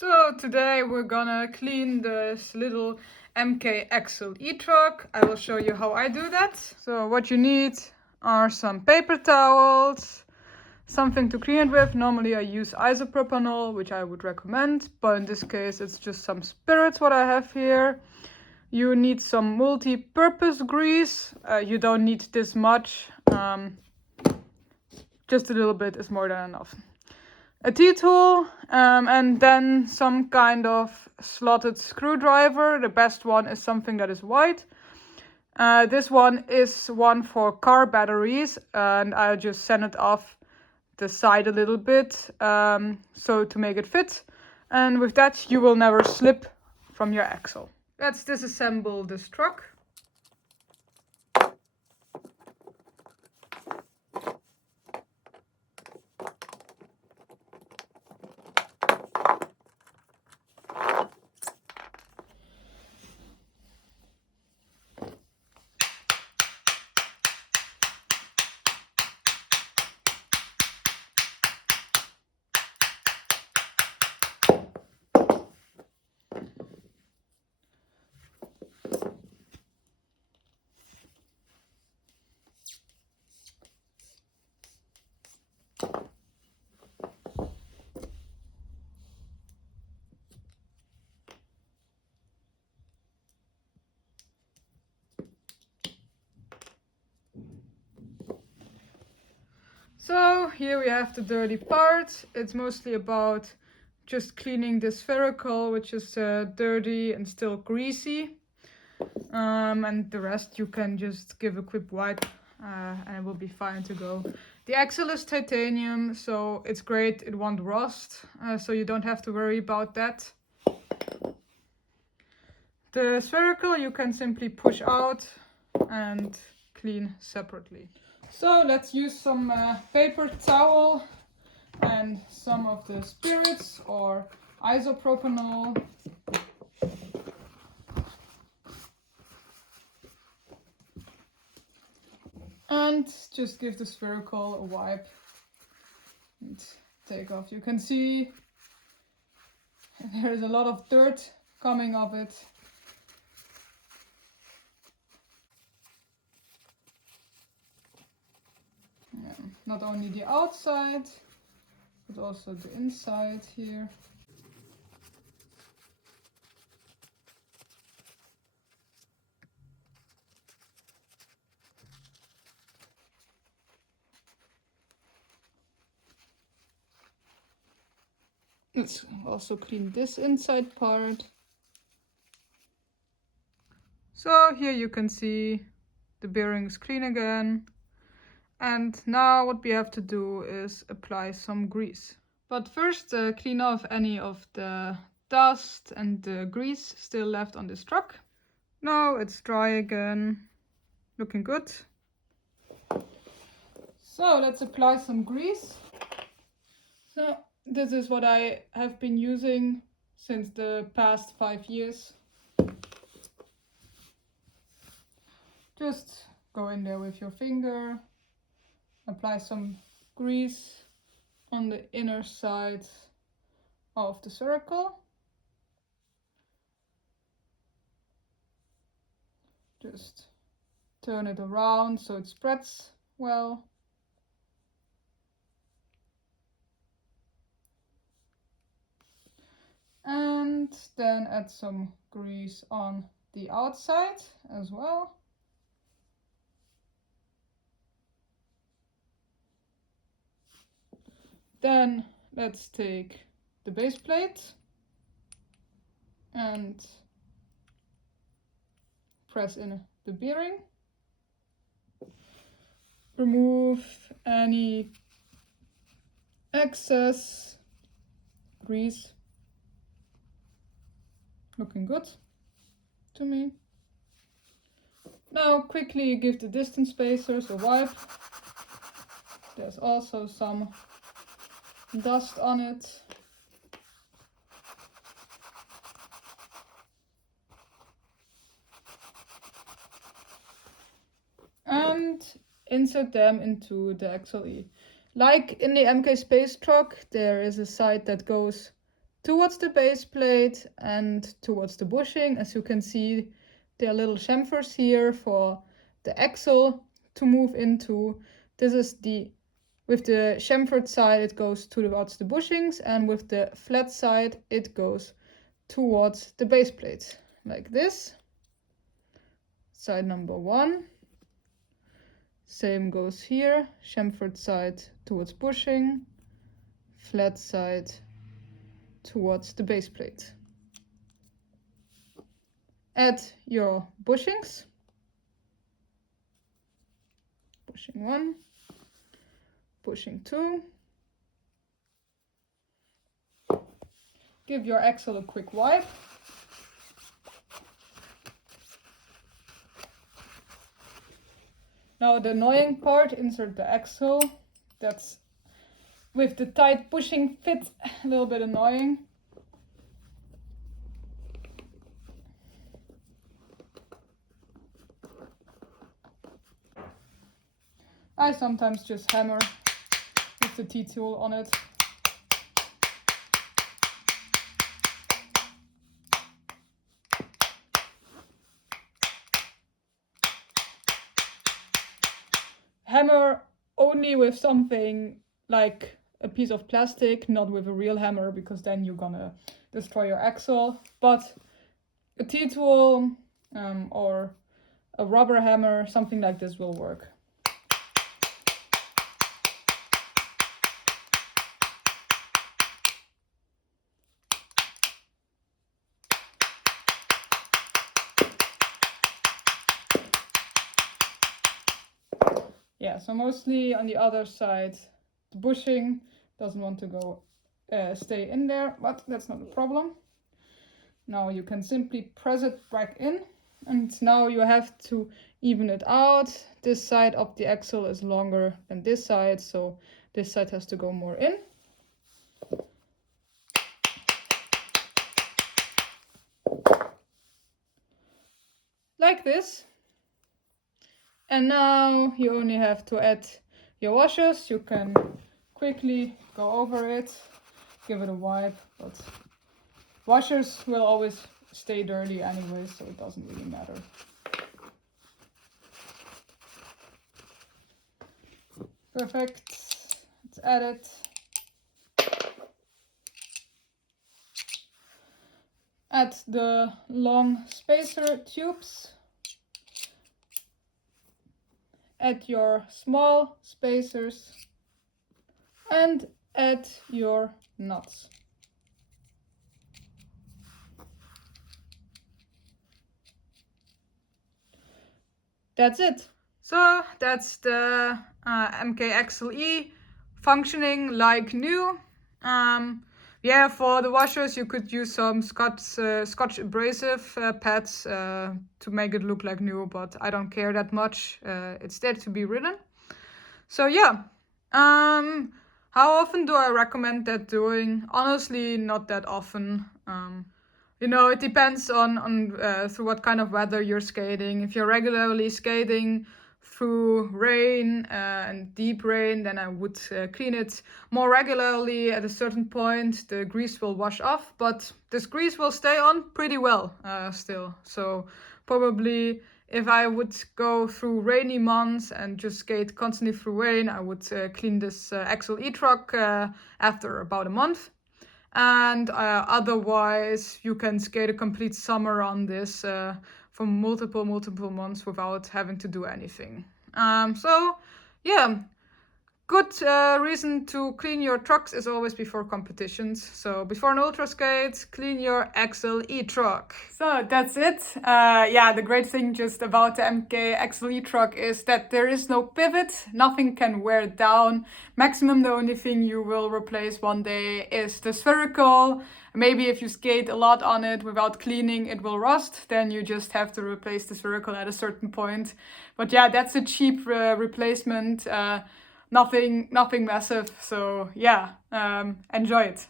So today we're gonna clean this little MK Xle e-truck. I will show you how I do that. So what you need are some paper towels, something to clean it with. Normally I use isopropanol, which I would recommend, but in this case it's just some spirits what I have here. You need some multi-purpose grease. You don't need this much. Just a little bit is more than enough. A T-tool, and then some kind of slotted screwdriver. The best one is something that is white. This one is one for car batteries, and I just sand it off the side a little bit, so to make it fit. And with that you will never slip from your axle. Let's disassemble this truck. So here we have the dirty part. It's mostly about just cleaning the spherical, which is dirty and still greasy. And the rest you can just give a quick wipe and it will be fine to go. The axle is titanium, so it's great. It won't rust, so you don't have to worry about that. The spherical you can simply push out and clean separately. So let's use some paper towel and some of the spirits or isopropanol. And just give the spherical a wipe and take off. You can see there is a lot of dirt coming off it. Yeah, not only the outside, but also the inside here. Let's also clean this inside part. So here you can see the bearings clean again. And now what we have to do is apply some grease. But first clean off any of the dust and the grease still left on this truck. Now it's dry again, looking good. So let's apply some grease. So this is what I have been using since the past 5 years. Just go in there with your finger, apply some grease on the inner side of the circle. Just turn it around so it spreads well. And then add some grease on the outside as well. Then let's take the base plate and press in the bearing. Remove any excess grease. Looking good to me. Now quickly give the distance spacers a wipe. There's also some dust on it. And insert them into the Xle. Like in the MK Space truck, there is a side that goes towards the base plate and towards the bushing. As you can see, there are little chamfers here for the axle to move into. This is with the chamfered side, it goes towards the bushings, and with the flat side, it goes towards the base plate, like this. Side number 1. Same goes here, chamfered side towards bushing, flat side towards the base plate. Add your bushings. Bushing 1, bushing 2. Give your axle a quick wipe. Now the annoying part, insert the axle. That's with the tight bushing fit, a little bit annoying. I sometimes just hammer with the T-tool on it. Hammer only with something like a piece of plastic, not with a real hammer, because then you're gonna destroy your axle. But a T-tool or a rubber hammer, something like this will work. Yeah, so mostly on the other side, the bushing doesn't want to go stay in there, but that's not a problem. Now you can simply press it back in, and now you have to even it out. This side of the axle is longer than this side, so this side has to go more in. Like this. And now you only have to add your washers. You can quickly go over it, give it a wipe, but washers will always stay dirty anyway, so it doesn't really matter. Perfect. Let's add it. Add the long spacer tubes. Add your small spacers and add your nuts. That's it. So that's the MK Xle functioning like new. Yeah, for the washers you could use some Scotch abrasive pads to make it look like new, but I don't care that much. It's there to be ridden. So yeah, how often do I recommend that doing? Honestly, not that often. You know, it depends on through what kind of weather you're skating. If you're regularly skating through rain and deep rain, then I would clean it more regularly. At a certain point, the grease will wash off, but this grease will stay on pretty well still. So probably if I would go through rainy months and just skate constantly through rain, I would clean this Xle truck after about a month. And otherwise, you can skate a complete summer on this for multiple months without having to do anything. So yeah, good reason to clean your trucks is always before competitions. So before an ultra skate, clean your Xle truck. So that's it. Yeah, the great thing just about the MK Xle truck is that there is no pivot. Nothing can wear it down. Maximum the only thing you will replace one day is the spherical. Maybe if you skate a lot on it without cleaning, it will rust. Then you just have to replace the spherical at a certain point. But yeah, that's a cheap replacement. Nothing massive. So yeah, enjoy it.